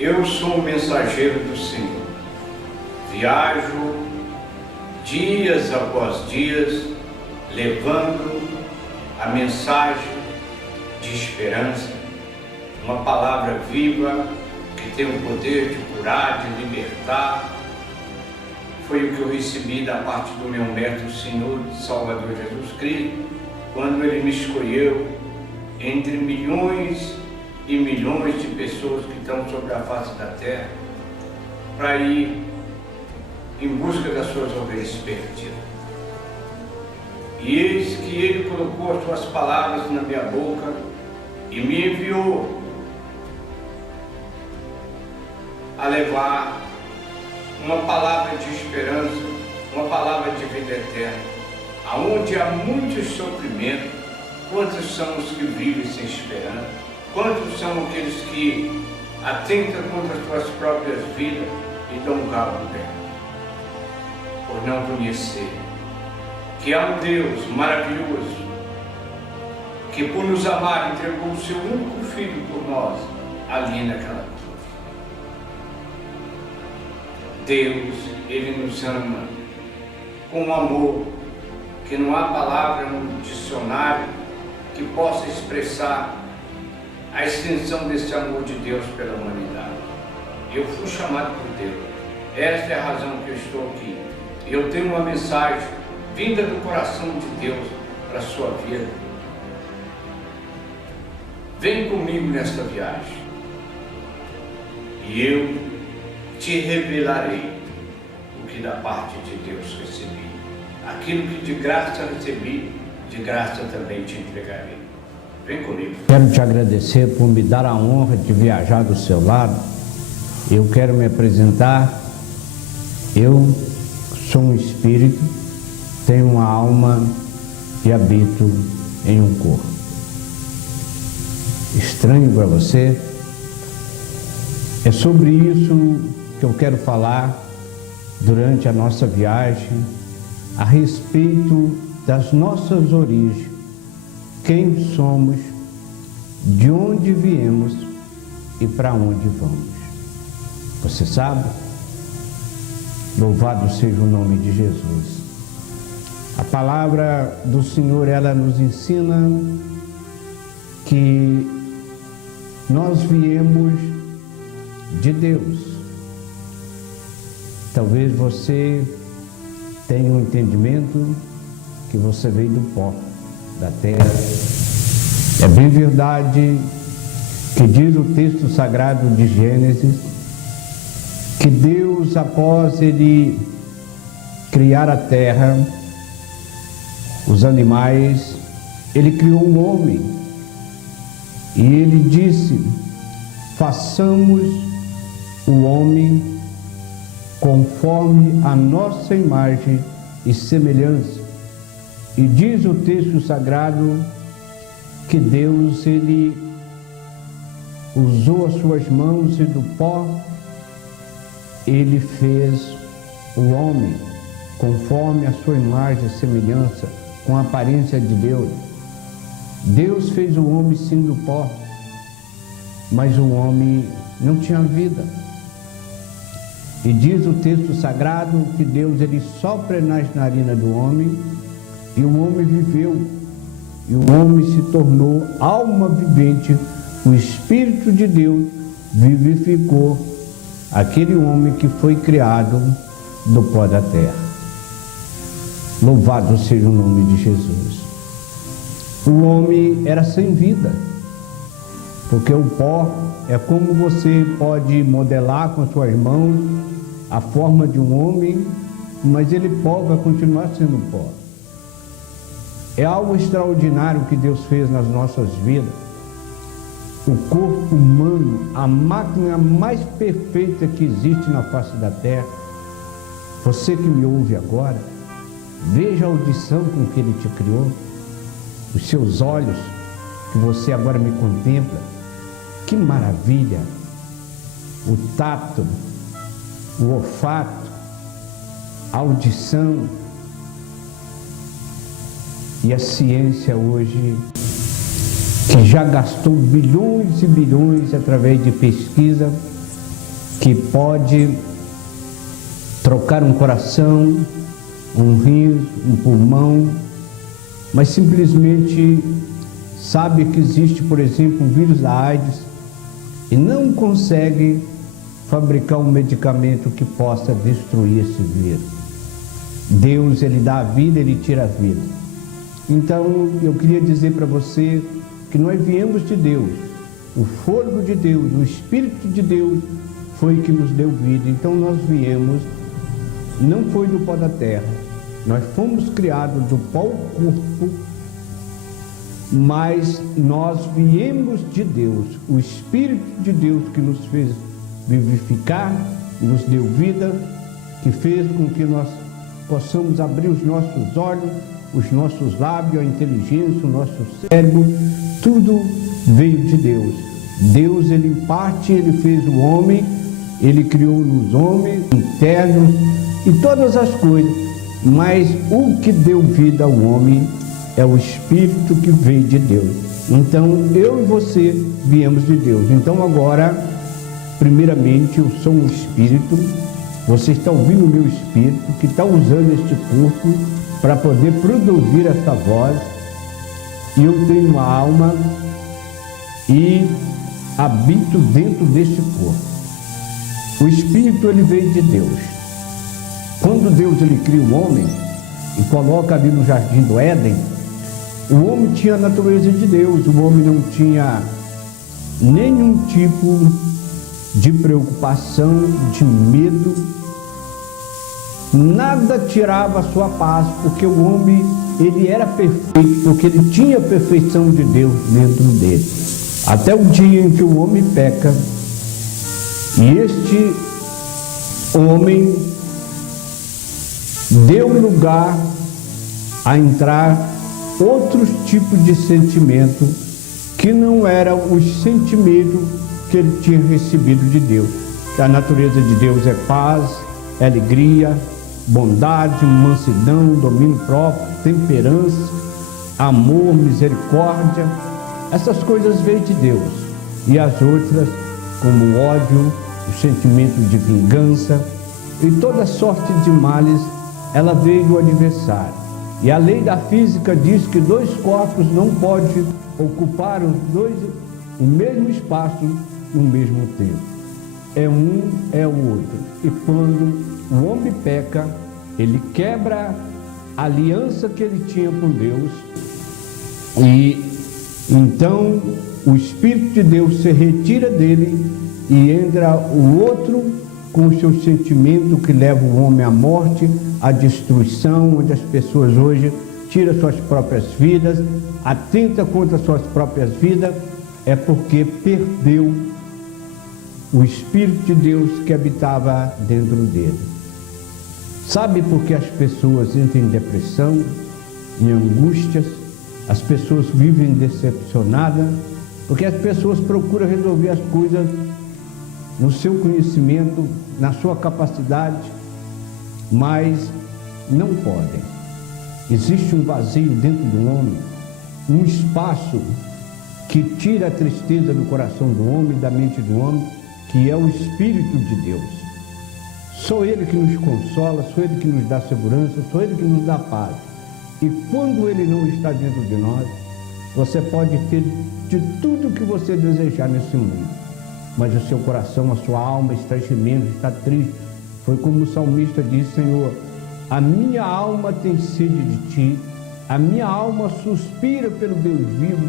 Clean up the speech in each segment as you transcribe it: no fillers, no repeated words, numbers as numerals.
Eu sou o mensageiro do Senhor. Viajo dias após dias, levando a mensagem de esperança, uma palavra viva que tem o poder de curar, de libertar. Foi o que eu recebi da parte do meu mestre, o Senhor Salvador Jesus Cristo, quando Ele me escolheu entre milhões e milhões de pessoas que estão sobre a face da terra, para ir em busca das suas ovelhas perdidas. E eis que Ele colocou as suas palavras na minha boca e me enviou a levar uma palavra de esperança, uma palavra de vida eterna, aonde há muitos sofrimentos. Quantos são os que vivem sem esperança? Quantos são aqueles que atentam contra as suas próprias vidas e dão cabo dela, por não conhecer que há um Deus maravilhoso, que por nos amar entregou o seu único Filho por nós, ali naquela cruz. Deus, Ele nos ama com um amor que não há palavra no dicionário que possa expressar a extensão desse amor de Deus pela humanidade. Eu fui chamado por Deus. Esta é a razão que eu estou aqui. Eu tenho uma mensagem vinda do coração de Deus para a sua vida. Vem comigo nesta viagem e eu te revelarei o que da parte de Deus recebi. Aquilo que de graça recebi, de graça também te entregarei. Vem comigo. Quero te agradecer por me dar a honra de viajar do seu lado. Eu quero me apresentar. Eu sou um espírito, tenho uma alma e habito em um corpo. Estranho para você? É sobre isso que eu quero falar durante a nossa viagem, a respeito das nossas origens, quem somos, de onde viemos e para onde vamos. Você sabe? Louvado seja o nome de Jesus. A palavra do Senhor, ela nos ensina que nós viemos de Deus. Talvez você tenha um entendimento que você veio do pó da terra. É bem verdade que diz o texto sagrado de Gênesis que Deus, após Ele criar a terra, os animais, Ele criou o homem e Ele disse: façamos o homem conforme a nossa imagem e semelhança. E diz o texto sagrado que Deus, Ele usou as suas mãos e do pó Ele fez o homem conforme a sua imagem e semelhança, com a aparência de Deus. Deus fez o homem sim do pó, mas o homem não tinha vida. E diz o texto sagrado que Deus, Ele sopra nas narinas do homem e o homem viveu. E o homem se tornou alma vivente. O Espírito de Deus vivificou aquele homem que foi criado do pó da terra. Louvado seja o nome de Jesus. O homem era sem vida, porque o pó é como você pode modelar com as suas mãos a forma de um homem, mas ele pó vai continuar sendo pó. É algo extraordinário que Deus fez nas nossas vidas. O corpo humano, a máquina mais perfeita que existe na face da terra. Você que me ouve agora, veja a audição com que Ele te criou, os seus olhos, que você agora me contempla. Que maravilha! O tato, o olfato, a audição. E a ciência hoje, que já gastou bilhões e bilhões através de pesquisa, que pode trocar um coração, um rim, um pulmão, mas simplesmente sabe que existe, por exemplo, o vírus da AIDS e não consegue fabricar um medicamento que possa destruir esse vírus. Deus, Ele dá a vida, Ele tira a vida. Então, eu queria dizer para você que nós viemos de Deus. O fôlego de Deus, o Espírito de Deus foi que nos deu vida. Então, nós viemos, não foi do pó da terra. Nós fomos criados do pó ao corpo, mas nós viemos de Deus. O Espírito de Deus que nos fez vivificar, nos deu vida, que fez com que nós possamos abrir os nossos olhos, os nossos lábios, a inteligência, o nosso cérebro, tudo veio de Deus. Deus, Ele em parte, Ele fez o homem, Ele criou nos homens internos e todas as coisas, mas o que deu vida ao homem é o Espírito que veio de Deus. Então, eu e você viemos de Deus. Então, agora, primeiramente, eu sou um Espírito, você está ouvindo o meu Espírito, que está usando este corpo para poder produzir essa voz, e eu tenho uma alma e habito dentro deste corpo. O Espírito, ele veio de Deus. Quando Deus, ele cria o homem e coloca ali no jardim do Éden, o homem tinha a natureza de Deus, o homem não tinha nenhum tipo de preocupação, de medo, nada tirava a sua paz, porque o homem, ele era perfeito, porque ele tinha a perfeição de Deus dentro dele. Até o dia em que o homem peca, e este homem deu lugar a entrar outros tipos de sentimento que não eram os sentimentos que ele tinha recebido de Deus. Que a natureza de Deus é paz, é alegria, bondade, mansidão, domínio próprio, temperança, amor, misericórdia. Essas coisas veio de Deus. E as outras, como o ódio, o sentimento de vingança e toda sorte de males, ela veio do adversário. E a lei da física diz que dois corpos não podem ocupar o mesmo espaço no mesmo tempo. É um, é o outro. E quando o homem peca, ele quebra a aliança que ele tinha com Deus, e então o Espírito de Deus se retira dele e entra o outro com o seu sentimento que leva o homem à morte, à destruição, onde as pessoas hoje tiram suas próprias vidas, atenta contra suas próprias vidas, é porque perdeu o Espírito de Deus que habitava dentro dele. Sabe por que as pessoas entram em depressão, em angústias, as pessoas vivem decepcionadas? Porque as pessoas procuram resolver as coisas no seu conhecimento, na sua capacidade, mas não podem. Existe um vazio dentro do homem, um espaço que tira a tristeza do coração do homem, da mente do homem, que é o Espírito de Deus. Só Ele que nos consola, só Ele que nos dá segurança, só Ele que nos dá paz. E quando Ele não está dentro de nós, você pode ter de tudo que você desejar nesse mundo, mas o seu coração, a sua alma está gemendo, está triste. Foi como o salmista disse: Senhor, a minha alma tem sede de Ti, a minha alma suspira pelo Deus vivo,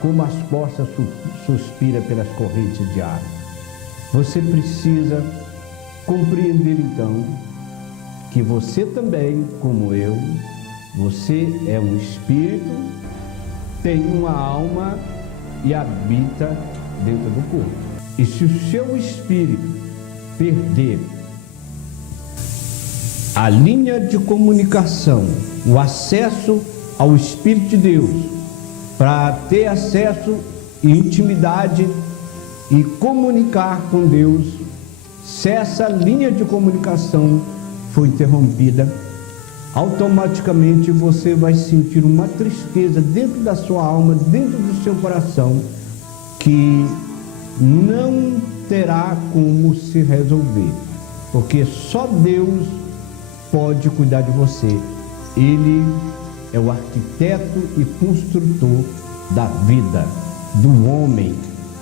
como as poças suspira pelas correntes de água. Você precisa compreender então que você também, como eu, você é um espírito, tem uma alma e habita dentro do corpo. E se o seu espírito perder a linha de comunicação, o acesso ao Espírito de Deus, para ter acesso e intimidade e comunicar com Deus, se essa linha de comunicação for interrompida, automaticamente você vai sentir uma tristeza dentro da sua alma, dentro do seu coração, que não terá como se resolver, porque só Deus pode cuidar de você. Ele é o arquiteto e construtor da vida do homem,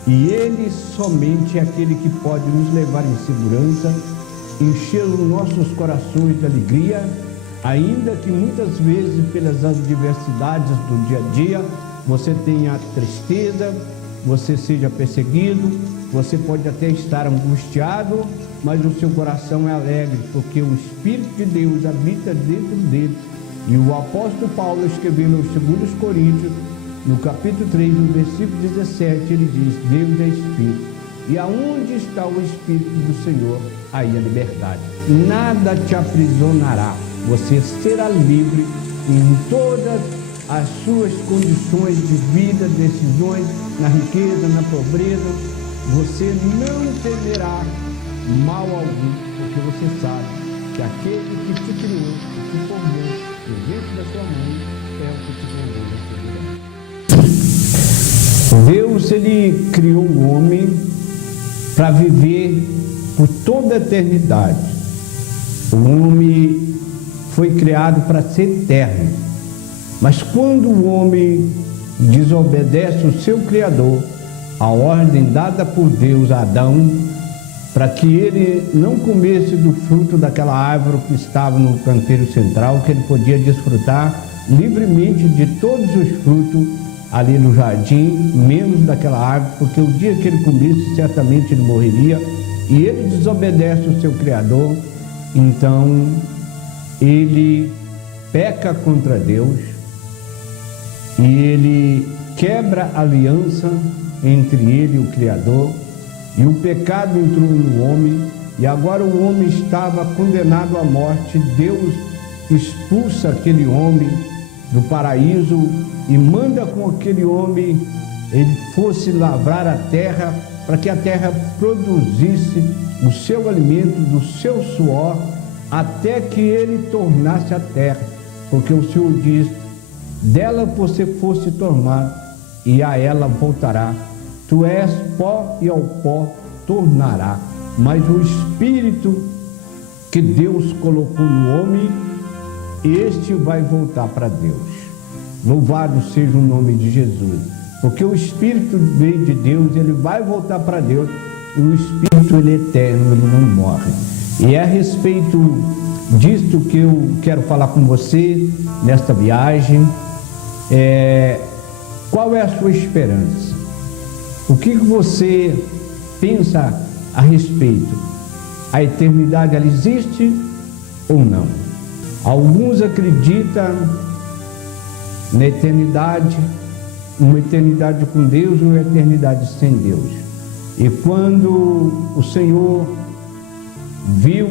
e Ele somente é aquele que pode nos levar em segurança, encher os nossos corações de alegria, ainda que muitas vezes pelas adversidades do dia a dia você tenha tristeza, você seja perseguido, você pode até estar angustiado, mas o seu coração é alegre, porque o Espírito de Deus habita dentro dele. E o apóstolo Paulo, escrevendo aos 2 Coríntios, no capítulo 3, no versículo 17, ele diz: Deus é Espírito, e aonde está o Espírito do Senhor, aí a liberdade. Nada te aprisionará, você será livre em todas as suas condições de vida, decisões, na riqueza, na pobreza. Você não temerá mal algum, porque você sabe que aquele que te criou, que te formou, no ventre da sua mãe, é o que te conduz a segurança. Deus, Ele criou o homem para viver por toda a eternidade. O homem foi criado para ser eterno. Mas quando o homem desobedece o seu Criador, a ordem dada por Deus a Adão, para que ele não comesse do fruto daquela árvore que estava no canteiro central, que ele podia desfrutar livremente de todos os frutos ali no jardim, menos daquela árvore, porque o dia que ele comesse, certamente ele morreria, e ele desobedece o seu Criador, então ele peca contra Deus, e ele quebra a aliança entre ele e o Criador, e o pecado entrou no homem, e agora o homem estava condenado à morte. Deus expulsa aquele homem do paraíso e manda com aquele homem ele fosse lavrar a terra, para que a terra produzisse o seu alimento do seu suor, até que ele tornasse a terra, porque o Senhor diz: dela você fosse tomado, e a ela voltará. Tu és pó e ao pó tornará. Mas o Espírito que Deus colocou no homem, este vai voltar para Deus. Louvado seja o nome de Jesus. Porque o Espírito veio de Deus, ele vai voltar para Deus. O Espírito, ele é eterno, ele não morre. E é a respeito disto que eu quero falar com você nesta viagem. Qual é a sua esperança? O que você pensa a respeito? A eternidade, ela existe ou não? Alguns acreditam na eternidade, uma eternidade com Deus ou uma eternidade sem Deus. E quando o Senhor viu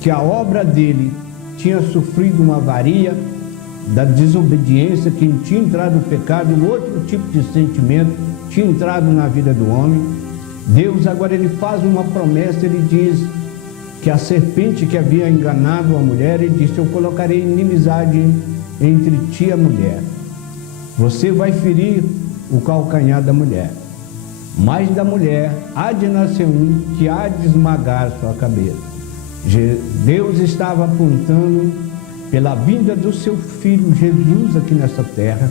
que a obra dele tinha sofrido uma avaria da desobediência, que tinha entrado no pecado, outro tipo de sentimento tinha entrado na vida do homem, Deus agora ele faz uma promessa. Ele diz que a serpente que havia enganado a mulher, ele disse: eu colocarei inimizade entre ti e a mulher, você vai ferir o calcanhar da mulher, mas da mulher há de nascer um que há de esmagar sua cabeça. Deus estava apontando pela vinda do seu Filho Jesus aqui nessa terra,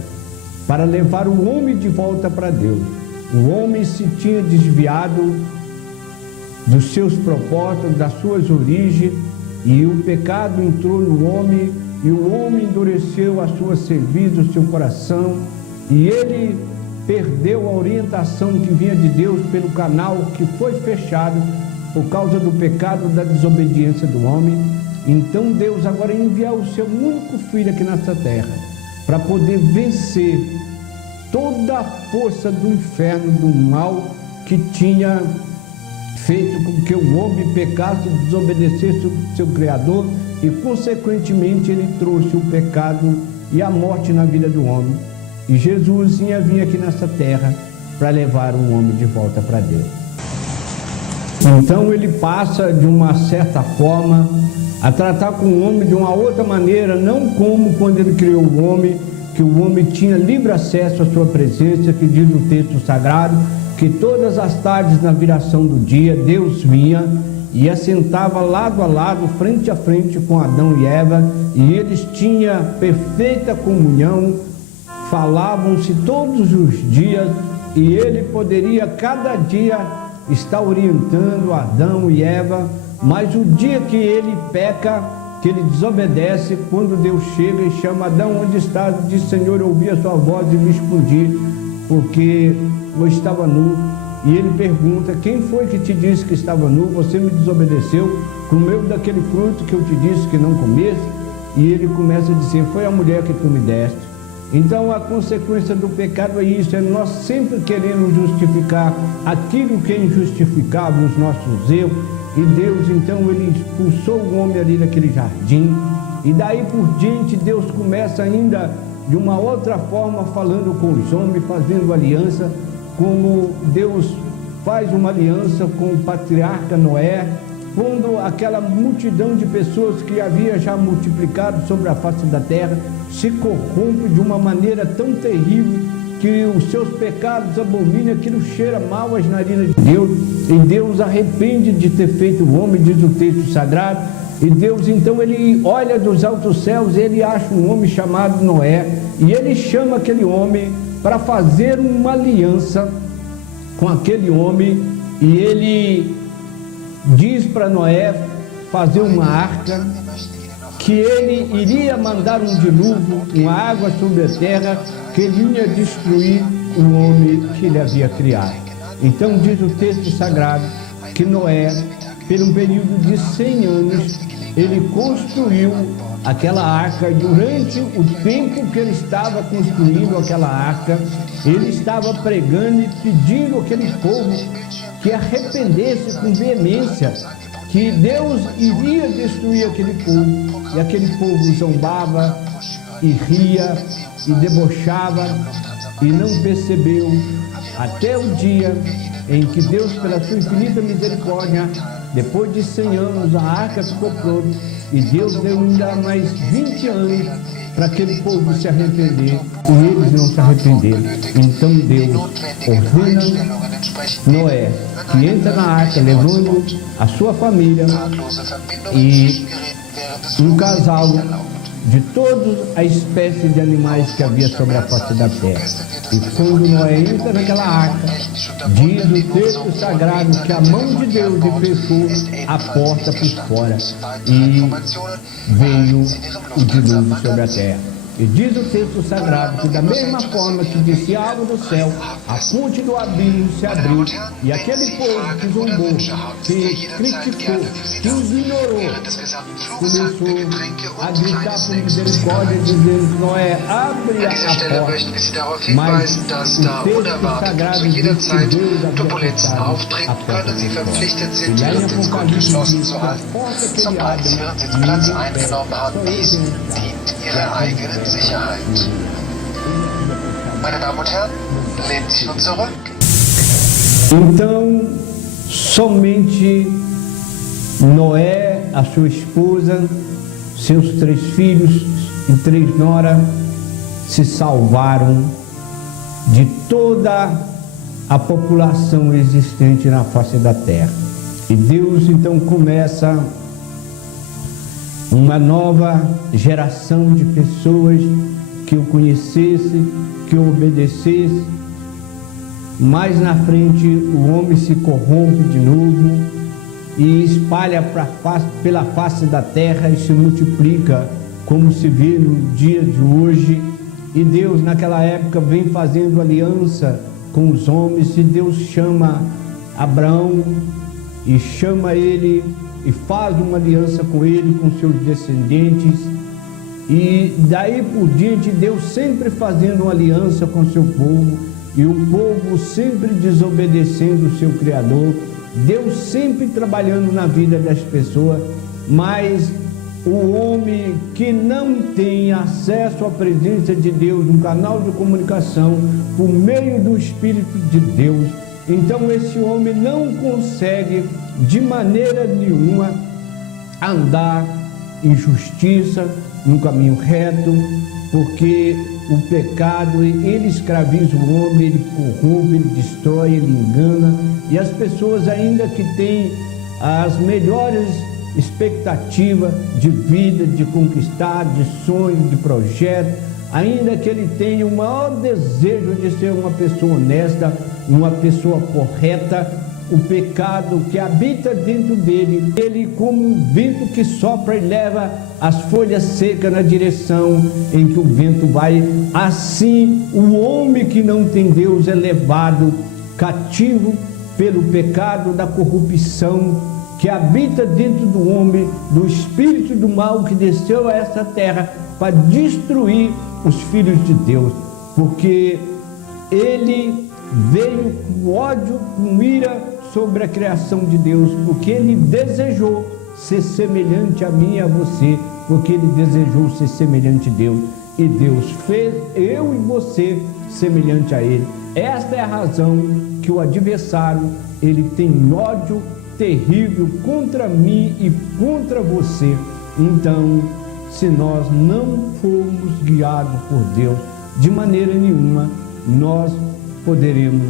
para levar o homem de volta para Deus. O homem se tinha desviado dos seus propósitos, das suas origens, e o pecado entrou no homem, e o homem endureceu a sua cerviz, o seu coração, e ele perdeu a orientação que vinha de Deus pelo canal que foi fechado por causa do pecado, da desobediência do homem. Então Deus agora enviou o seu único filho aqui nessa terra, para poder vencer toda a força do inferno, do mal que tinha feito com que o homem pecasse, desobedecesse o seu Criador, e consequentemente ele trouxe o pecado e a morte na vida do homem. E Jesus ia vir aqui nessa terra para levar o homem de volta para Deus. Então ele passa de uma certa forma a tratar com o homem de uma outra maneira, não como quando ele criou o homem, que o homem tinha livre acesso à sua presença, que diz o texto sagrado, que todas as tardes, na viração do dia, Deus vinha e assentava lado a lado, frente a frente com Adão e Eva, e eles tinham perfeita comunhão, falavam-se todos os dias, e ele poderia cada dia estar orientando Adão e Eva, mas o dia que ele peca, que ele desobedece, quando Deus chega e chama Adão, onde está? Diz: Senhor, eu ouvi a sua voz e me escondi, porque eu estava nu. E ele pergunta: quem foi que te disse que estava nu? Você me desobedeceu, comeu daquele fruto que eu te disse que não comesse? E ele começa a dizer: foi a mulher que tu me deste. Então a consequência do pecado é isso, é nós sempre querendo justificar aquilo que é injustificável, os nossos erros. E Deus, então, ele expulsou o homem ali daquele jardim, e daí por diante Deus começa ainda de uma outra forma, falando com os homens, fazendo aliança, como Deus faz uma aliança com o patriarca Noé, quando aquela multidão de pessoas que havia já multiplicado sobre a face da terra se corrompe de uma maneira tão terrível que os seus pecados abominam, aquilo cheira mal às narinas de Deus, e Deus arrepende de ter feito o homem, diz o texto sagrado. E Deus, então, ele olha dos altos céus, ele acha um homem chamado Noé, e ele chama aquele homem para fazer uma aliança com aquele homem, e ele diz para Noé fazer uma arca, que ele iria mandar um dilúvio, uma água sobre a terra, que ele ia destruir o homem que ele havia criado. Então diz o texto sagrado que Noé, por um período de 100 anos, ele construiu aquela arca. Durante o tempo que ele estava construindo aquela arca, ele estava pregando e pedindo àquele povo que arrependesse com veemência, que Deus iria destruir aquele povo. E aquele povo zombava e ria e debochava e não percebeu, até o dia em que Deus, pela sua infinita misericórdia, depois de 100 anos, a arca ficou pronta, e Deus deu ainda mais 20 anos para aquele povo se arrepender, e eles não se arrependeram. Então Deus ordena Noé que entra na arca, levando a sua família e um casal de toda a espécie de animais que havia sobre a face da terra. E quando Noé entra naquela arca, diz o texto sagrado que a mão de Deus lhe fechou a porta por fora, e veio o dilúvio sobre a terra. E diz o texto sagrado que da mesma forma que descia água do céu, a fonte do abismo se abriu, e aquele povo que zombou, que criticou, que os ignorou, começou a gritar por misericórdia, dizendo: Noé, abre a porta. Mas o texto sagrado diz que Deus havia fechado a porta. E aí em Apocalipse diz que a porta que ele abre, ihre eigene Sicherheit. Meine Damen und Herren, lehnen Sie nun zurück. Então, somente Noé, a sua esposa, seus 3 filhos e 3 noras se salvaram de toda a população existente na face da terra. E Deus então começa uma nova geração de pessoas que o conhecesse, que o obedecesse. Mais na frente o homem se corrompe de novo e espalha pela face da terra e se multiplica, como se vê no dia de hoje. E Deus naquela época vem fazendo aliança com os homens, e Deus chama Abraão e chama ele e faz uma aliança com ele, com seus descendentes, e daí por diante Deus sempre fazendo uma aliança com seu povo, e o povo sempre desobedecendo o seu Criador, Deus sempre trabalhando na vida das pessoas, mas o homem que não tem acesso à presença de Deus, um canal de comunicação por meio do Espírito de Deus, então esse homem não consegue de maneira nenhuma andar em justiça, num caminho reto, porque o pecado, ele escraviza o homem, ele corrompe, ele destrói, ele engana, e as pessoas ainda que têm as melhores expectativas de vida, de conquistar, de sonho, de projeto, ainda que ele tenha o maior desejo de ser uma pessoa honesta, uma pessoa correta, o pecado que habita dentro dele, ele como um vento que sopra e leva as folhas secas na direção em que o vento vai, assim o homem que não tem Deus é levado cativo pelo pecado da corrupção que habita dentro do homem, do espírito do mal que desceu a essa terra para destruir os filhos de Deus, porque ele veio com ódio, com ira sobre a criação de Deus, porque ele desejou ser semelhante a mim e a você, porque ele desejou ser semelhante a Deus, e Deus fez eu e você semelhante a ele. Esta é a razão que o adversário, ele tem ódio terrível contra mim e contra você. Então, se nós não formos guiados por Deus, de maneira nenhuma, nós poderemos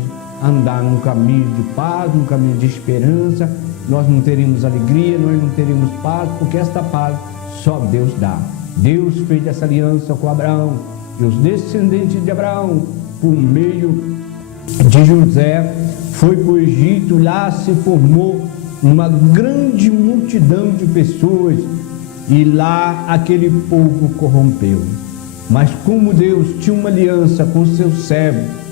andar num caminho de paz, num caminho de esperança, nós não teremos alegria, nós não teremos paz, porque esta paz só Deus dá. Deus fez essa aliança com Abraão, e os descendentes de Abraão, por meio de José, foi para o Egito, lá se formou uma grande multidão de pessoas, e lá aquele povo corrompeu. Mas como Deus tinha uma aliança com seu servo,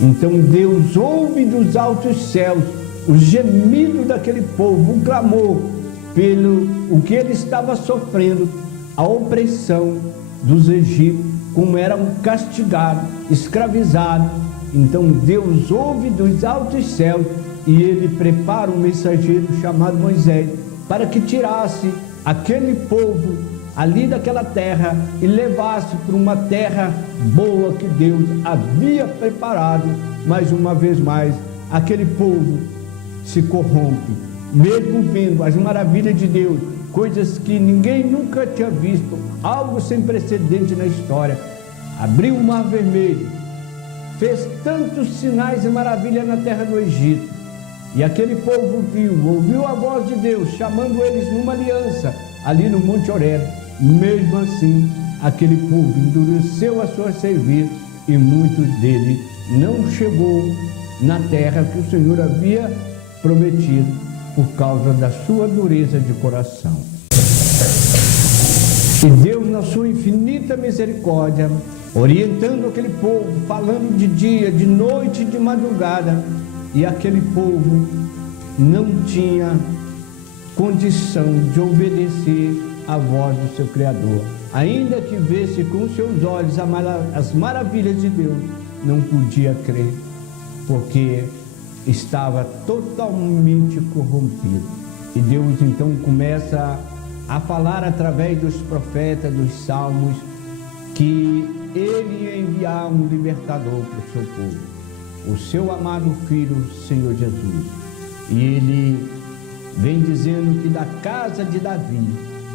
então Deus ouve dos altos céus o gemido daquele povo, o clamor pelo o que ele estava sofrendo, a opressão dos egípcios, como eram castigados, escravizados. Então Deus ouve dos altos céus e ele prepara um mensageiro chamado Moisés para que tirasse aquele povo ali daquela terra e levasse para uma terra boa que Deus havia preparado. Mas uma vez mais, aquele povo se corrompe, mesmo vendo as maravilhas de Deus, coisas que ninguém nunca tinha visto, algo sem precedente na história. Abriu o Mar Vermelho, fez tantos sinais e maravilhas na terra do Egito, e aquele povo ouviu a voz de Deus chamando eles numa aliança ali no Monte Horebe. Mesmo assim, aquele povo endureceu a sua serviço, e muitos deles não chegou na terra que o Senhor havia prometido por causa da sua dureza de coração. E Deus, na sua infinita misericórdia, orientando aquele povo, falando de dia, de noite e de madrugada, e aquele povo não tinha condição de obedecer à voz do seu Criador. Ainda que visse com seus olhos as maravilhas de Deus, não podia crer, porque estava totalmente corrompido. E Deus então começa a falar através dos profetas, dos salmos, que ele ia enviar um libertador para o seu povo, o seu amado Filho, Senhor Jesus. E ele vem dizendo que da casa de Davi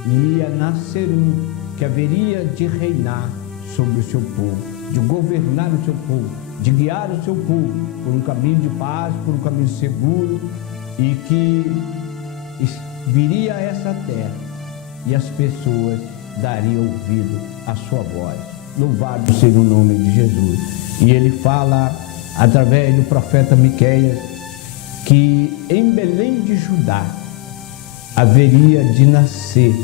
ia nascer um que haveria de reinar sobre o seu povo, de governar o seu povo, de guiar o seu povo por um caminho de paz, por um caminho seguro, e que viria a essa terra e as pessoas dariam ouvido à sua voz. Louvado seja o nome de Jesus. E ele fala através do profeta Miqueias que em Belém de Judá haveria de nascer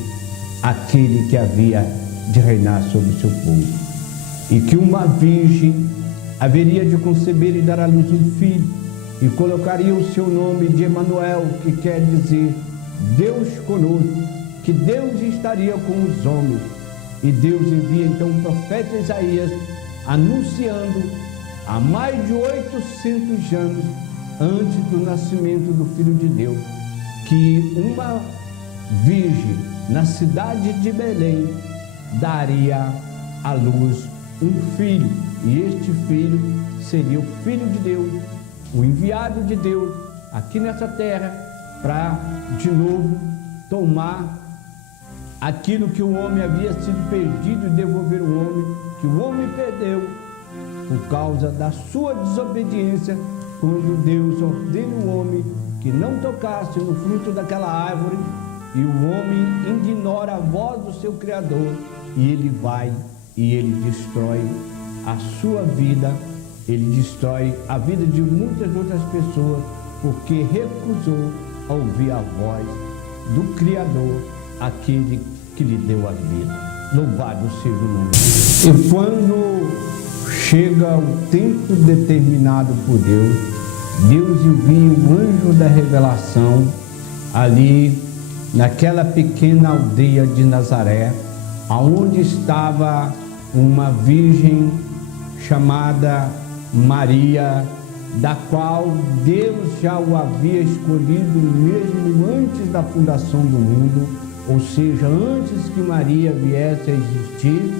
aquele que havia de reinar sobre o seu povo, e que uma virgem haveria de conceber e dar à luz um filho, e colocaria o seu nome de Emanuel, que quer dizer Deus conosco, que Deus estaria com os homens. E Deus envia então o profeta Isaías anunciando há mais de 800 anos antes do nascimento do Filho de Deus, que uma virgem na cidade de Belém daria à luz um filho, e este filho seria o Filho de Deus, o enviado de Deus aqui nessa terra para de novo tomar aquilo que o homem havia sido perdido e devolver o homem, que o homem perdeu por causa da sua desobediência, quando Deus ordena o homem que não tocasse no fruto daquela árvore, e o homem ignora a voz do seu Criador, e ele vai e ele destrói a sua vida, ele destrói a vida de muitas outras pessoas, porque recusou a ouvir a voz do Criador, aquele que lhe deu a vida. Louvado seja o nome. E quando chega o tempo determinado por Deus, Deus envia o anjo da revelação ali naquela pequena aldeia de Nazaré, aonde estava uma virgem chamada Maria, da qual Deus já o havia escolhido mesmo antes da fundação do mundo, ou seja, antes que Maria viesse a existir,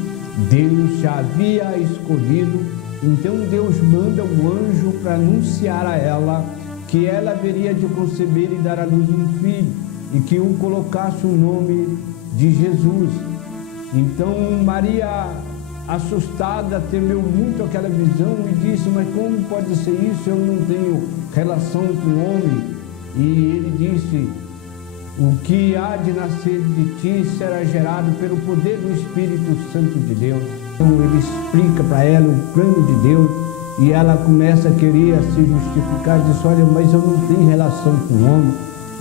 Deus já havia escolhido. Então Deus manda o anjo para anunciar a ela que ela haveria de conceber e dar à luz um filho, e que o colocasse o nome de Jesus. Então Maria, assustada, temeu muito aquela visão e disse: mas como pode ser isso? Eu não tenho relação com o homem. E ele disse: o que há de nascer de ti será gerado pelo poder do Espírito Santo de Deus. Então ele explica para ela o plano de Deus, e ela começa a querer se justificar, diz: olha, mas eu não tenho relação com o homem.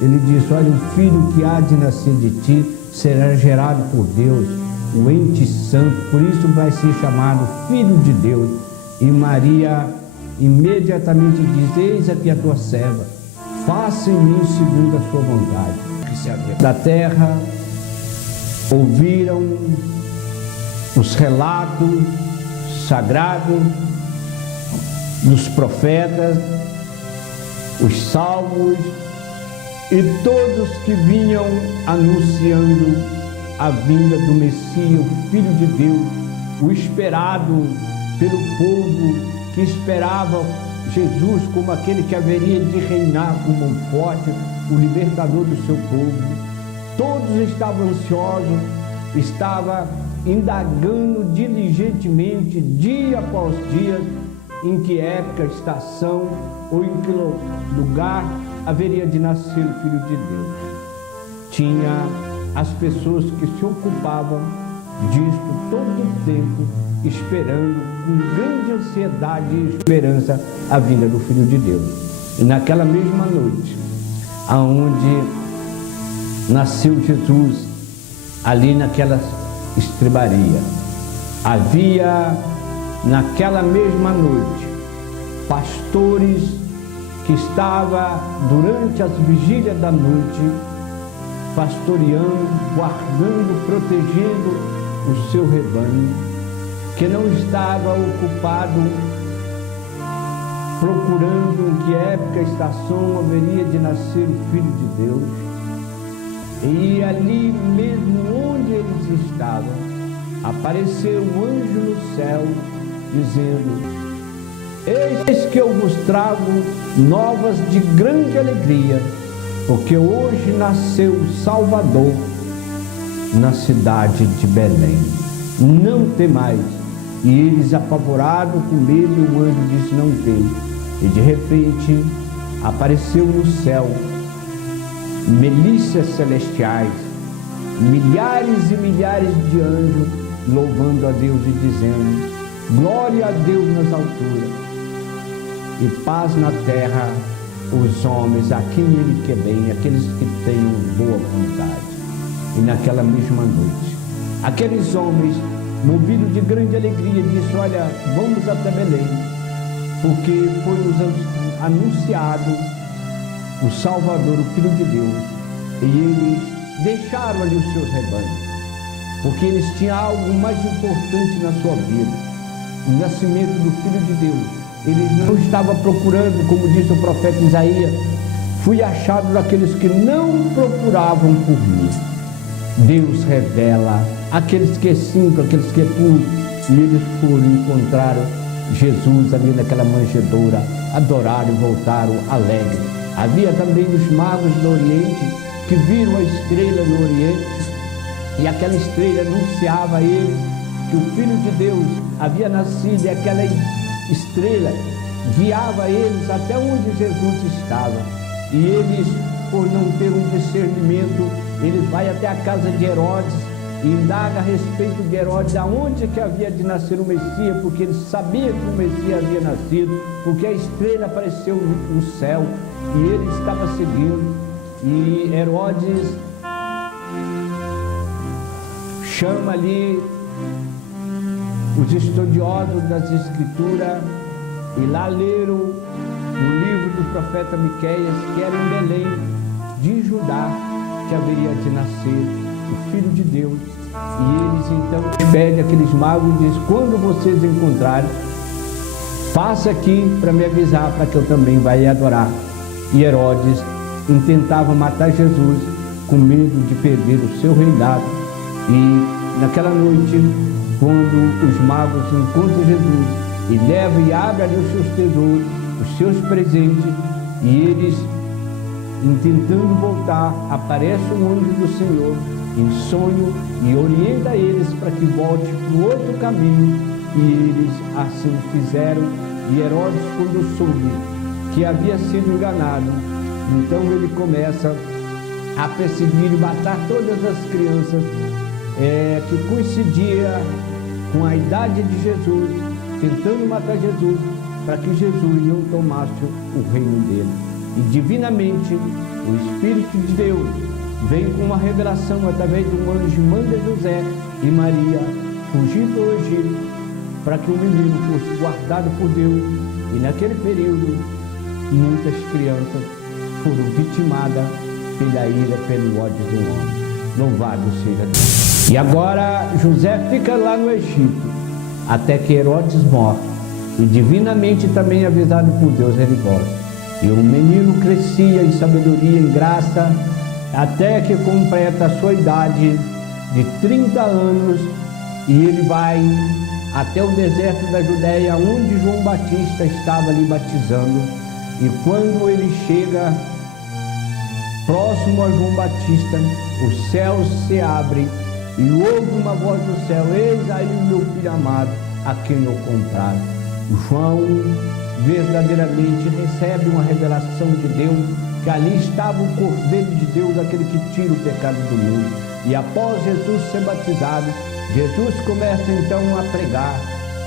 Ele diz: olha, o filho que há de nascer de ti será gerado por Deus, o ente santo, por isso vai ser chamado Filho de Deus. E Maria imediatamente diz: eis aqui a tua serva, faça em mim segundo a sua vontade. Da terra ouviram os relatos sagrados dos profetas, os salmos e todos que vinham anunciando a vinda do Messias, o Filho de Deus, o esperado pelo povo, que esperava Jesus como aquele que haveria de reinar como um forte, o libertador do seu povo. Todos estavam ansiosos, estavam indagando diligentemente, dia após dia, em que época, estação ou em que lugar haveria de nascer o Filho de Deus. Tinha as pessoas que se ocupavam disto todo o tempo, esperando com grande ansiedade e esperança a vinda do Filho de Deus. E naquela mesma noite, aonde nasceu Jesus, ali naquela estrebaria, havia naquela mesma noite pastores que estavam durante as vigílias da noite pastoreando, guardando, protegendo o seu rebanho, que não estava ocupado procurando em que época, estação haveria de nascer o Filho de Deus. E ali mesmo onde eles estavam, apareceu um anjo no céu, dizendo: eis que eu vos trago novas de grande alegria, porque hoje nasceu o Salvador na cidade de Belém. Não temais. E eles, apavorados com medo, o anjo disse: não tem. E de repente apareceu no céu milícias celestiais, milhares e milhares de anjos, louvando a Deus e dizendo: glória a Deus nas alturas, e paz na terra, os homens a quem Ele quer bem, aqueles que tenham boa vontade. E naquela mesma noite, aqueles homens, movidos de grande alegria, disseram: olha, vamos até Belém, porque foi-nos anunciado o Salvador, o Filho de Deus. E eles deixaram ali os seus rebanhos, porque eles tinham algo mais importante na sua vida: o nascimento do Filho de Deus. Eles não estavam procurando, como disse o profeta Isaías: fui achado daqueles que não procuravam por mim. Deus revela aqueles que é simples, aqueles que é puro, e eles foram e encontraram Jesus ali naquela manjedoura, adoraram e voltaram alegres. Havia também os magos do Oriente que viram a estrela no Oriente E aquela estrela anunciava a eles que o Filho de Deus havia nascido, e aquela estrela guiava eles até onde Jesus estava. E eles, por não ter um discernimento, eles vão até a casa de Herodes e indaga a respeito de Herodes aonde que havia de nascer o Messias, porque ele sabia que o Messias havia nascido, porque a estrela apareceu no céu e ele estava seguindo. E Herodes chama ali os estudiosos das Escrituras e lá leram no livro do profeta Miqueias que era em Belém de Judá que haveria de nascer o Filho de Deus. E eles então pedem aqueles magos e dizem: quando vocês encontrarem, passa aqui para me avisar, para que eu também vá adorar. E Herodes intentava matar Jesus com medo de perder o seu reinado. E naquela noite, quando os magos encontram Jesus e levam e abrem ali os seus tesouros, os seus presentes, e eles, intentando voltar, aparece um anjo do Senhor em sonho e orienta eles para que volte para o outro caminho, e eles assim fizeram. E Herodes, quando soube que havia sido enganado, então ele começa a perseguir e matar todas as crianças que coincidia com a idade de Jesus, tentando matar Jesus, para que Jesus não tomasse o reino dele. E divinamente, o Espírito de Deus vem com uma revelação através de um anjo, manda José e Maria fugir para o Egito, para que o menino fosse guardado por Deus. E naquele período, muitas crianças foram vitimadas pela ira, pelo ódio do homem. Louvado seja Deus. E agora José fica lá no Egito, até que Herodes morre. E divinamente também avisado por Deus, ele volta. E o menino crescia em sabedoria, em graça, até que completa a sua idade de 30 anos. E ele vai até o deserto da Judéia, onde João Batista estava ali batizando. E quando ele chega próximo a João Batista, os céus se abrem e ouve uma voz do céu: eis aí o meu filho amado, a quem eu comprazo. João verdadeiramente recebe uma revelação de Deus, que ali estava o Cordeiro de Deus, aquele que tira o pecado do mundo. E após Jesus ser batizado, Jesus começa então a pregar.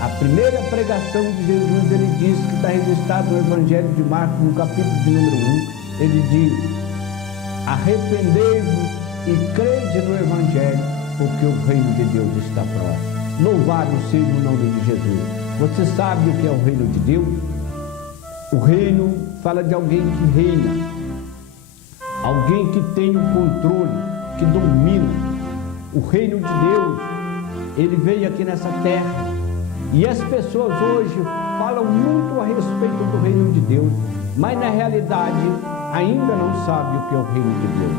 A primeira pregação de Jesus, ele diz, que está registrado no Evangelho de Marcos, no capítulo de número 1, ele diz: arrependei-vos e crede no Evangelho, porque o reino de Deus está próximo. Louvado seja o nome de Jesus. Você sabe o que é o reino de Deus? O reino fala de alguém que reina, alguém que tem o controle, que domina. O reino de Deus, ele veio aqui nessa terra, e as pessoas hoje falam muito a respeito do reino de Deus, mas na realidade ainda não sabem o que é o reino de Deus.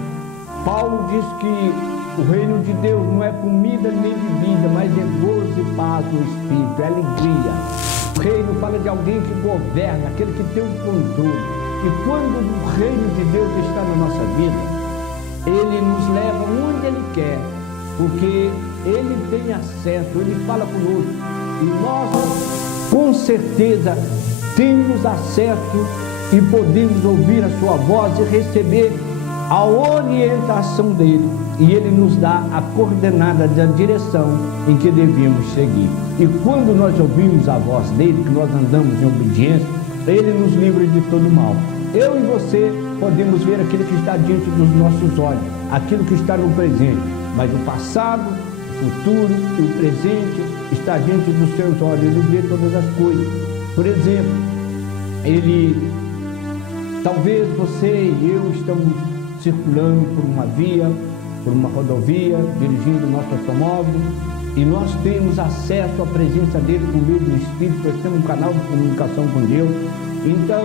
Paulo diz que o reino de Deus não é comida nem bebida, mas é gozo e paz no Espírito, é alegria. O reino fala de alguém que governa, aquele que tem o controle. E quando o reino de Deus está na nossa vida, ele nos leva onde ele quer, porque ele tem acesso, ele fala conosco. E nós, com certeza, temos acesso e podemos ouvir a sua voz e receber a orientação dele, e ele nos dá a coordenada da direção em que devemos seguir. E quando nós ouvimos a voz dele, que nós andamos em obediência, ele nos livra de todo mal. Eu e você podemos ver aquilo que está diante dos nossos olhos, aquilo que está no presente, mas o passado, o futuro e o presente está diante dos seus olhos. Ele vê todas as coisas. Por exemplo, talvez você e eu estamos circulando por uma via, por uma rodovia, dirigindo o nosso automóvel, e nós temos acesso à presença dele por meio do Espírito, nós temos um canal de comunicação com Deus. Então,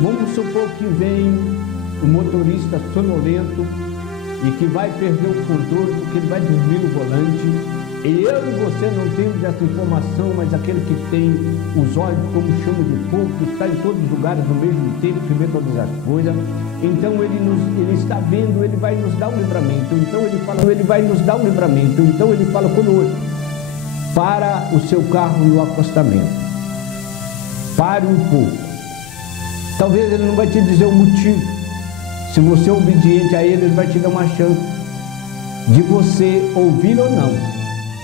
vamos supor que vem um motorista sonolento e que vai perder o controle, porque ele vai dormir no volante. E eu e você não temos essa informação, mas aquele que tem os olhos como chama de fogo, que está em todos os lugares ao mesmo tempo, que vê todas as coisas, então ele está vendo, ele vai nos dar um livramento. Então ele vai nos dar um livramento. Então ele fala conosco: para o seu carro no acostamento, pare um pouco. Talvez ele não vai te dizer o motivo. Se você é obediente a ele vai te dar uma chance de você ouvir ou não,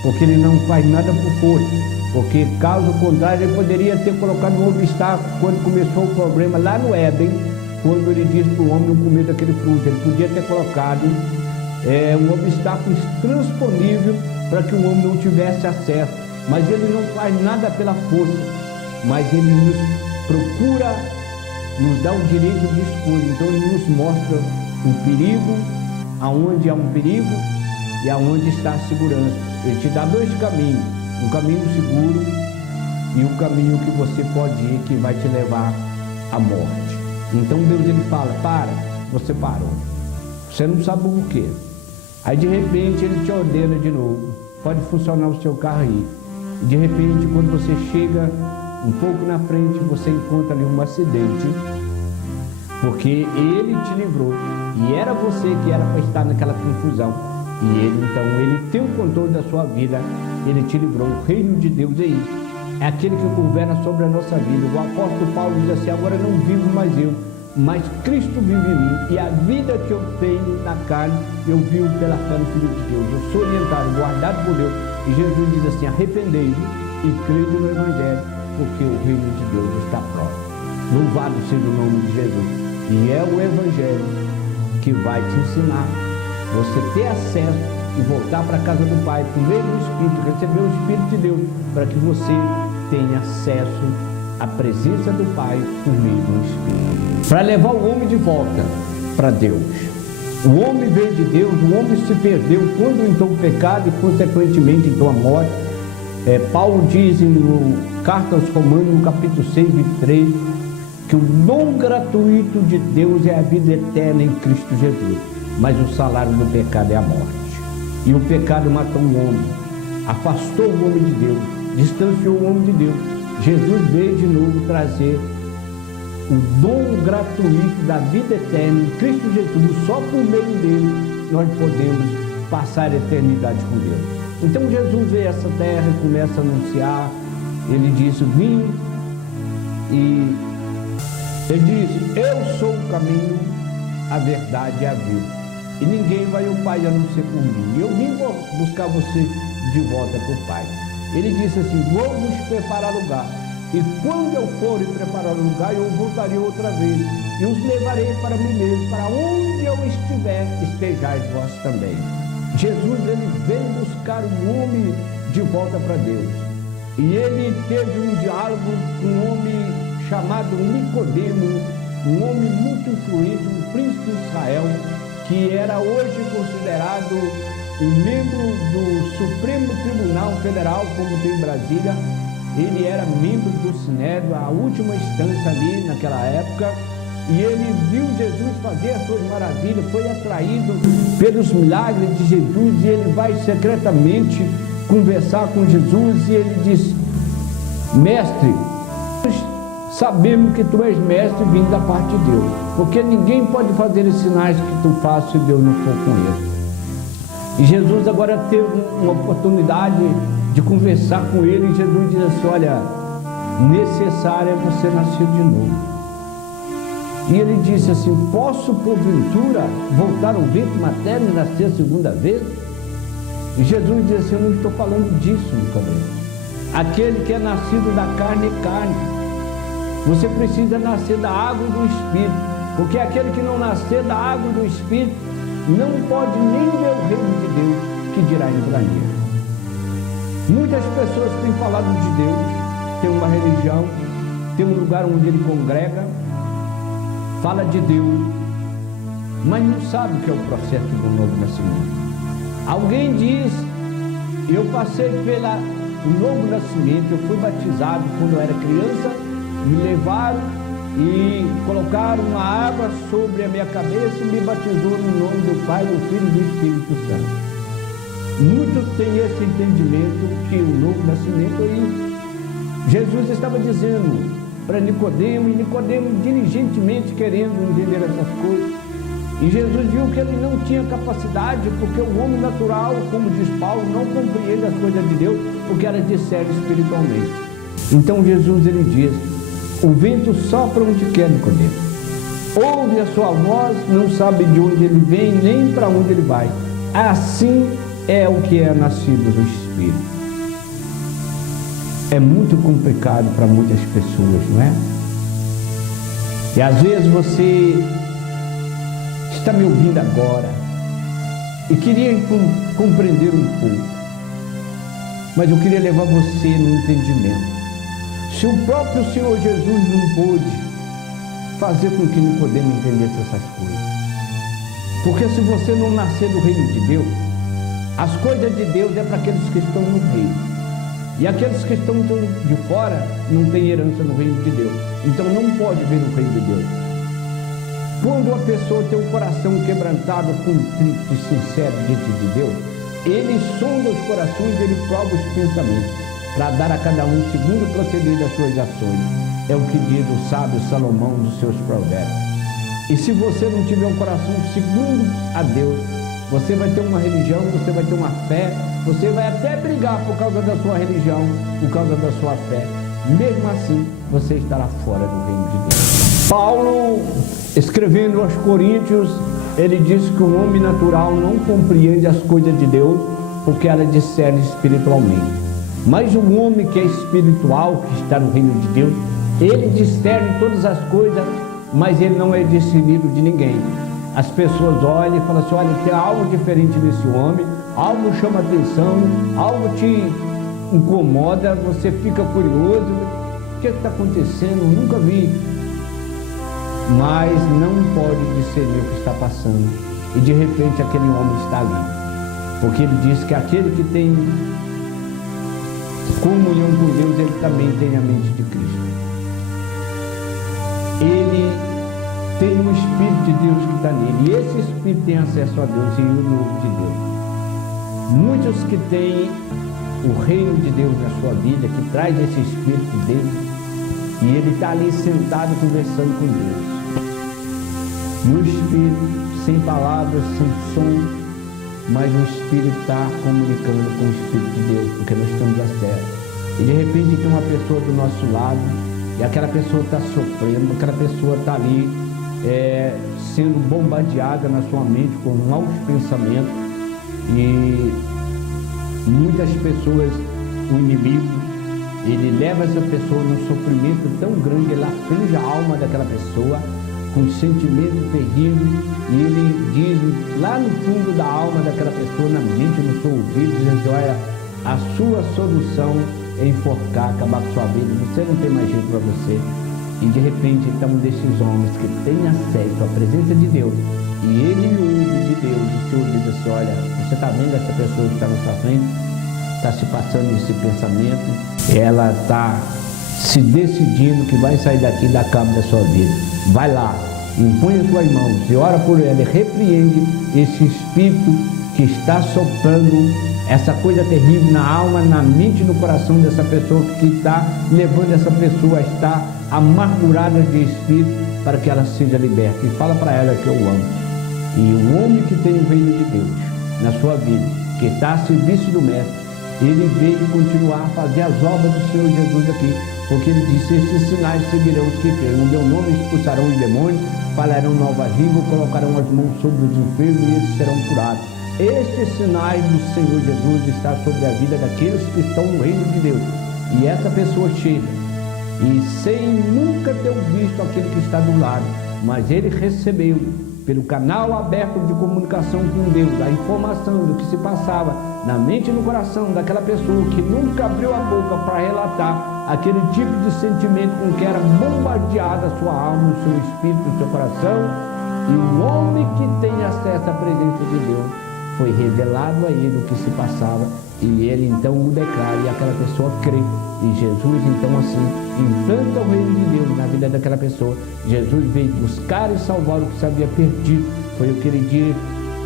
porque ele não faz nada por força, porque caso contrário ele poderia ter colocado um obstáculo quando começou o problema lá no Éden, quando ele disse para o homem não comer daquele fruto. Ele podia ter colocado um obstáculo intransponível para que o homem não tivesse acesso, mas ele não faz nada pela força, mas ele nos procura, nos dá o direito de escolha. Então ele nos mostra o perigo, aonde há um perigo e aonde está a segurança. Ele te dá dois caminhos, um caminho seguro e um caminho que você pode ir, que vai te levar à morte. Então Deus ele fala: para, você parou, você não sabe o que. Aí de repente ele te ordena de novo: pode funcionar o seu carro aí. E de repente, quando você chega um pouco na frente, você encontra ali um acidente, porque ele te livrou e era você que era para estar naquela confusão. E ele tem o controle da sua vida, ele te livrou. O reino de Deus é isso, é aquele que governa sobre a nossa vida. O apóstolo Paulo diz assim: agora não vivo mais eu, mas Cristo vive em mim, e a vida que eu tenho na carne, eu vivo pela fé no Filho de Deus. Eu sou orientado, guardado por Deus. E Jesus diz assim: arrependei-vos e crede no Evangelho, porque o reino de Deus está próximo. Louvado seja o nome de Jesus. E é o Evangelho que vai te ensinar você ter acesso e voltar para a casa do Pai por meio do Espírito, receber o Espírito de Deus, para que você tenha acesso à presença do Pai por meio do Espírito, para levar o homem de volta para Deus. O homem veio de Deus, o homem se perdeu quando entrou o pecado e consequentemente entrou a morte. Paulo diz no Carta aos Romanos, no capítulo 6, 23, que o dom gratuito de Deus é a vida eterna em Cristo Jesus, mas o salário do pecado é a morte. E o pecado matou o homem, afastou o homem de Deus, distanciou o homem de Deus. Jesus veio de novo trazer o dom gratuito da vida eterna em Cristo Jesus. Só por meio dele nós podemos passar a eternidade com Deus. Então Jesus veio a essa terra e começa a anunciar. Ele disse: vim, e ele disse: eu sou o caminho, a verdade e a vida, e ninguém vai ao Pai a não ser por mim. Eu vim buscar você de volta para o Pai. Ele disse assim: vou vos preparar lugar, e quando eu for e preparar o lugar, eu voltarei outra vez, e os levarei para mim mesmo, para onde eu estiver, estejais vós também. Jesus, ele veio buscar o homem de volta para Deus, e ele teve um diálogo com um homem chamado Nicodemo, um homem muito influente, um príncipe de Israel, que era hoje considerado um membro do Supremo Tribunal Federal, como tem em Brasília. Ele era membro do Sinédrio, a última instância ali naquela época, e ele viu Jesus fazer as suas maravilhas, foi atraído pelos milagres de Jesus, e ele vai secretamente conversar com Jesus, e ele diz: mestre, sabemos que tu és mestre vindo da parte de Deus, porque ninguém pode fazer os sinais que tu fazes se Deus não for com ele. E Jesus agora teve uma oportunidade de conversar com ele, e Jesus diz assim: olha, necessário é você nascer de novo. E ele disse assim: posso porventura voltar ao ventre materno e nascer a segunda vez? E Jesus diz assim: eu não estou falando disso, Nicodemo. Aquele que é nascido da carne é carne. Você precisa nascer da água e do Espírito, porque aquele que não nascer da água e do Espírito não pode nem ver o reino de Deus, que dirá entrar nele. Muitas pessoas têm falado de Deus, tem uma religião, tem um lugar onde ele congrega, fala de Deus, mas não sabe o que é o processo do novo nascimento. Alguém diz: eu passei pelo novo nascimento, eu fui batizado quando eu era criança, me levaram e colocaram uma água sobre a minha cabeça e me batizou no nome do Pai, do Filho e do Espírito Santo. Muitos têm esse entendimento que o novo nascimento aí, Jesus estava dizendo para Nicodemo, e Nicodemo diligentemente querendo entender essas coisas. E Jesus viu que ele não tinha capacidade, porque o homem natural, como diz Paulo, não compreende as coisas de Deus, porque era discerne espiritualmente. Então Jesus, ele diz, o vento sopra onde quer, Nicodemo. Ouve a sua voz, não sabe de onde ele vem, nem para onde ele vai. Assim é o que é nascido do Espírito. É muito complicado para muitas pessoas, não é? E às vezes você está me ouvindo agora e queria compreender um pouco, mas eu queria levar você no entendimento. Se o próprio Senhor Jesus não pôde fazer com que Nicodemo entendesse essas coisas, porque se você não nascer do reino de Deus, as coisas de Deus é para aqueles que estão no reino. E aqueles que estão de fora não têm herança no reino de Deus. Então não pode ver o reino de Deus. Quando a pessoa tem o coração quebrantado, contrito e sincero diante de Deus, ele sonda os corações, ele prova os pensamentos, para dar a cada um segundo o proceder das suas ações. É o que diz o sábio Salomão nos seus provérbios. E se você não tiver um coração segundo a Deus, você vai ter uma religião, você vai ter uma fé, você vai até brigar por causa da sua religião, por causa da sua fé. Mesmo assim, você estará fora do reino de Deus. Paulo, escrevendo aos Coríntios, ele diz que o homem natural não compreende as coisas de Deus, porque ela discerne espiritualmente. Mas o homem que é espiritual, que está no reino de Deus, ele discerne todas as coisas, mas ele não é discernido de ninguém. As pessoas olham e falam assim, olha, tem algo diferente nesse homem, algo chama atenção, algo te incomoda, você fica curioso, o que está acontecendo? Eu nunca vi. Mas não pode discernir o que está passando. E de repente aquele homem está ali. Porque ele diz que aquele que tem comunhão com Deus, ele também tem a mente de Cristo. Ele tem o Espírito de Deus que está nele. E esse Espírito tem acesso a Deus e o novo de Deus. Muitos que têm o reino de Deus na sua vida, que traz esse Espírito dele, e ele está ali sentado conversando com Deus. No Espírito, sem palavras, sem som, mas o Espírito está comunicando com o Espírito de Deus, porque nós estamos à terra. E de repente tem uma pessoa do nosso lado, e aquela pessoa está sofrendo, aquela pessoa está ali sendo bombardeada na sua mente com maus pensamentos, e muitas pessoas, o inimigo, ele leva essa pessoa num sofrimento tão grande, ele aflige a alma daquela pessoa com um sentimento terrível, e ele diz lá no fundo da alma daquela pessoa, na mente, no seu ouvido, dizendo, olha, a sua solução é enforcar, acabar com sua vida, você não tem mais jeito para você. E de repente, então, desses homens que têm acesso à presença de Deus, e ele ouve de Deus, o Senhor diz assim, olha, você está vendo essa pessoa que está na sua frente? Está se passando esse pensamento, ela está se decidindo que vai sair daqui da cama da sua vida. Vai lá, impõe as suas mãos e ora por ela, e repreende esse espírito que está soprando essa coisa terrível na alma, na mente e no coração dessa pessoa, que está levando essa pessoa a estar amargurada de espírito, para que ela seja liberta. E fala para ela que eu amo. E o homem que tem o reino de Deus na sua vida, que está a serviço do Mestre, ele veio continuar a fazer as obras do Senhor Jesus aqui, porque ele disse, esses sinais seguirão os que creem. No meu nome expulsarão os demônios, falarão nova língua, colocarão as mãos sobre os enfermos e eles serão curados. Estes sinais do Senhor Jesus estão sobre a vida daqueles que estão no reino de Deus. E essa pessoa chega, e sem nunca ter visto aquele que está do lado, mas ele recebeu, pelo canal aberto de comunicação com Deus, a informação do que se passava na mente e no coração daquela pessoa que nunca abriu a boca para relatar aquele tipo de sentimento com que era bombardeada a sua alma, o seu espírito, o seu coração. E o homem que tem acesso à presença de Deus, foi revelado a ele o que se passava, e ele então o declara, e aquela pessoa crê. E Jesus então assim implanta o reino de Deus na vida daquela pessoa. Jesus veio buscar e salvar o que se havia perdido. Foi o que ele disse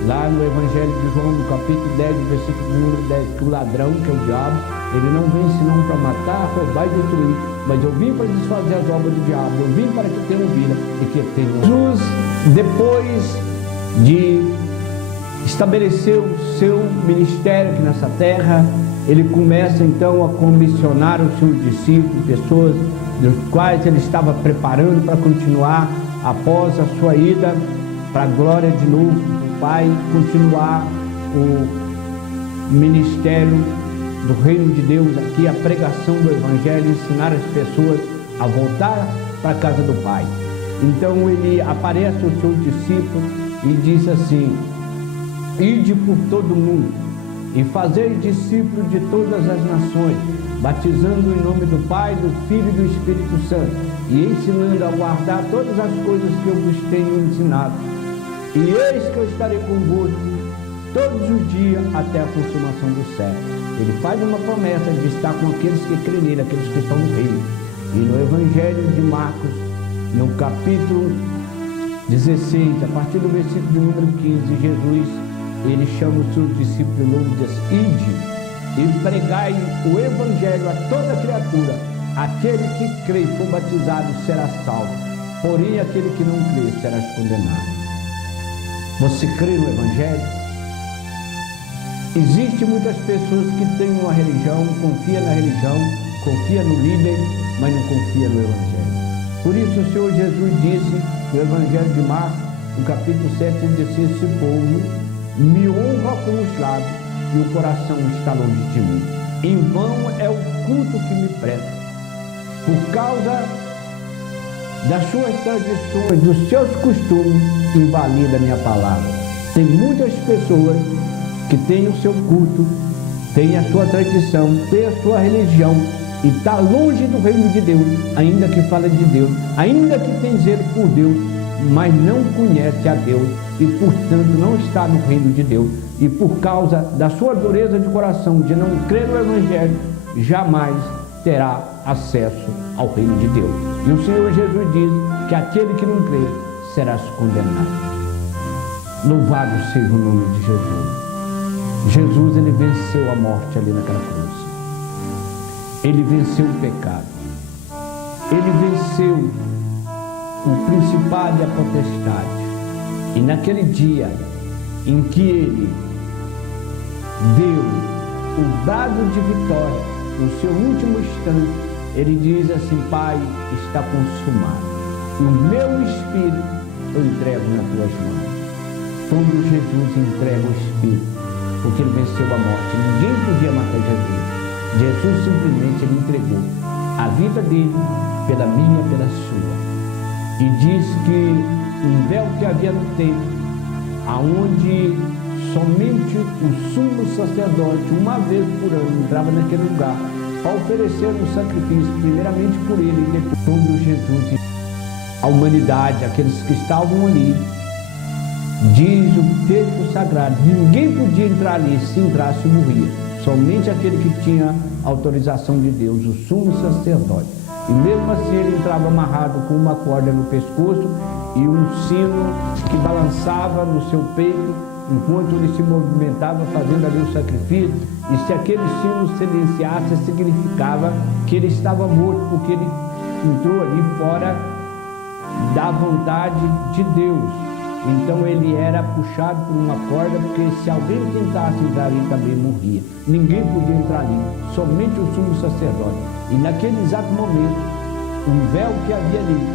lá no Evangelho de João, no capítulo 10, versículo número 10, que o ladrão, que é o diabo, ele não vem senão para matar, roubar e destruir, mas eu vim para desfazer as obras do diabo, eu vim para que tenham vida e que tenham. Jesus, depois de estabelecer o seu ministério aqui nessa terra, ele começa então a comissionar os seus discípulos, pessoas dos quais ele estava preparando para continuar após a sua ida para a glória de novo do Pai, continuar o ministério do reino de Deus aqui, a pregação do Evangelho, ensinar as pessoas a voltar para a casa do Pai. Então ele aparece aos seus discípulos e diz assim: ide por todo mundo e fazei discípulos de todas as nações, batizando em nome do Pai, do Filho e do Espírito Santo, e ensinando a guardar todas as coisas que eu vos tenho ensinado. E eis que eu estarei convosco todos os dias até a consumação do século. Ele faz uma promessa de estar com aqueles que creem nele, aqueles que estão no reino. E no Evangelho de Marcos, no capítulo 16, a partir do versículo número 15, Jesus, ele chama os seus discípulos e diz: ide e pregai o Evangelho a toda criatura. Aquele que crê e for batizado será salvo, porém aquele que não crê será condenado. Você crê no Evangelho? Existem muitas pessoas que têm uma religião, confia na religião, confia no líder, mas não confia no Evangelho. Por isso o Senhor Jesus disse no Evangelho de Marcos, no capítulo 7, ele disse: esse povo me honra com os lábios e o coração está longe de mim. Em vão é o culto que me presta. Por causa das suas tradições, dos seus costumes, invalida a minha palavra. Tem muitas pessoas que têm o seu culto, têm a sua tradição, têm a sua religião e está longe do reino de Deus, ainda que fala de Deus, ainda que tem zelo por Deus, mas não conhece a Deus e, portanto, não está no reino de Deus. E por causa da sua dureza de coração, de não crer no Evangelho, jamais terá acesso ao reino de Deus. E o Senhor Jesus diz que aquele que não crê será condenado. Louvado seja o nome de Jesus. Jesus, ele venceu a morte ali naquela cruz. Ele venceu o pecado. Ele venceu o principado e a potestade. E naquele dia em que ele deu o brado de vitória, no seu último instante, ele diz assim: Pai, está consumado. E o meu espírito eu entrego nas tuas mãos. Quando Jesus entrega o espírito, porque ele venceu a morte, ninguém podia matar Jesus. Jesus simplesmente ele entregou a vida dele pela minha, pela sua. E diz que um véu que havia no templo, aonde somente o sumo sacerdote, uma vez por ano, entrava naquele lugar para oferecer um sacrifício, primeiramente por ele e depois por Jesus. A humanidade, aqueles que estavam ali, diz o texto sagrado, ninguém podia entrar ali, se entrasse morria. Somente aquele que tinha autorização de Deus, o sumo sacerdote. E mesmo assim ele entrava amarrado com uma corda no pescoço e um sino que balançava no seu peito, enquanto ele se movimentava fazendo ali o sacrifício. E se aquele sino silenciasse, significava que ele estava morto, porque ele entrou ali fora da vontade de Deus. Então ele era puxado por uma corda, porque se alguém tentasse entrar ali também morria. Ninguém podia entrar ali, somente o sumo sacerdote. E naquele exato momento, um véu que havia ali,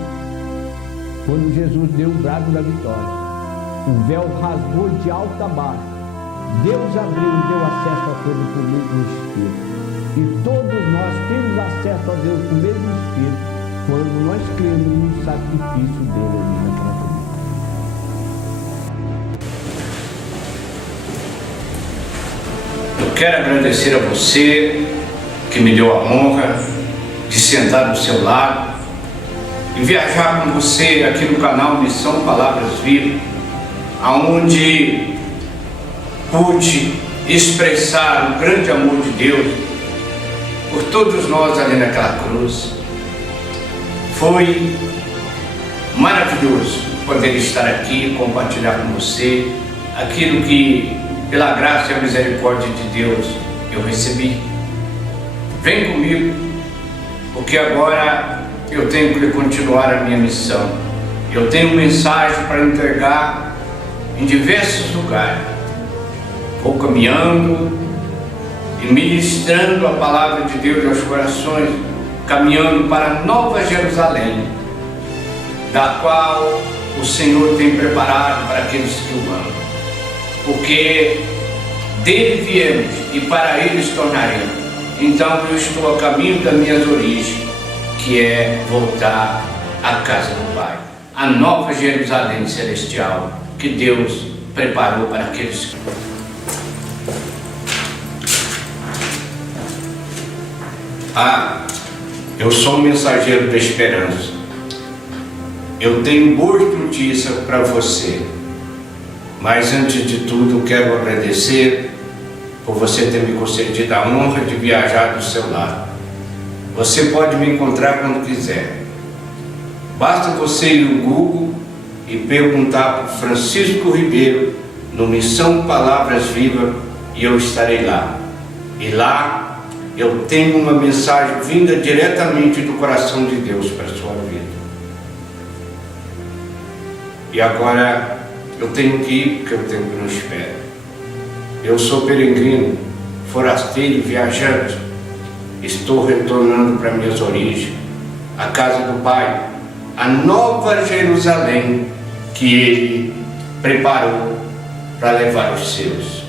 quando Jesus deu o brado da vitória, o véu rasgou de alto a baixo. Deus abriu e deu acesso a todos por meio do Espírito. E todos nós temos acesso a Deus por meio do Espírito, quando nós cremos no sacrifício dele ali naquela cruz. Eu quero agradecer a você que me deu a honra de sentar do seu lado e viajar com você aqui no canal Missão Palavras Vivas, aonde pude expressar o grande amor de Deus por todos nós ali naquela cruz. Foi maravilhoso poder estar aqui e compartilhar com você aquilo que, pela graça e a misericórdia de Deus, eu recebi. Vem comigo, porque agora eu tenho que continuar a minha missão. Eu tenho mensagem para entregar em diversos lugares. Vou caminhando e ministrando a palavra de Deus aos corações, caminhando para a Nova Jerusalém, da qual o Senhor tem preparado para aqueles que o amam. Porque dele viemos e para ele nos tornaremos. Então eu estou a caminho das minhas origens, que é voltar à casa do Pai, a Nova Jerusalém celestial que Deus preparou para aqueles que... Eu sou um mensageiro da esperança. Eu tenho boas notícias para você. Mas antes de tudo, eu quero agradecer por você ter me concedido a honra de viajar do seu lado. Você pode me encontrar quando quiser. Basta você ir no Google e perguntar por Francisco Ribeiro no Missão Palavras Vivas e eu estarei lá. E lá eu tenho uma mensagem vinda diretamente do coração de Deus para a sua vida. E agora eu tenho que ir porque o tempo não espera. Eu sou peregrino, forasteiro, viajante. Estou retornando para minhas origens, a casa do Pai, a Nova Jerusalém que Ele preparou para levar os seus.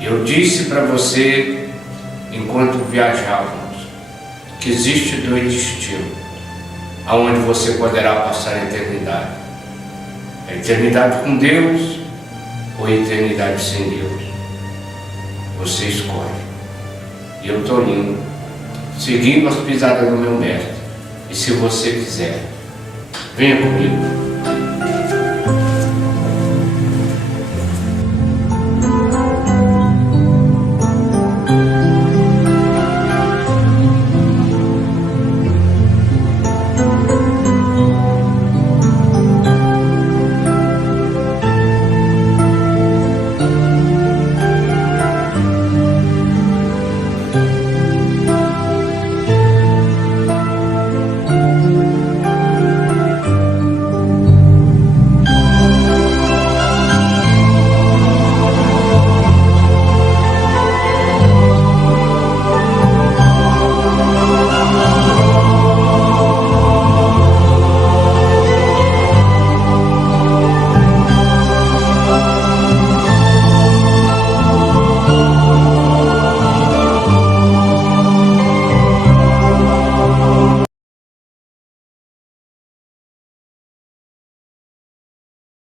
Eu disse para você, enquanto viajávamos, que existe dois destinos, aonde você poderá passar a eternidade. A eternidade com Deus ou a eternidade sem Deus. Você escolhe. E eu estou indo, seguindo as pisadas do meu mestre. E se você quiser, venha comigo.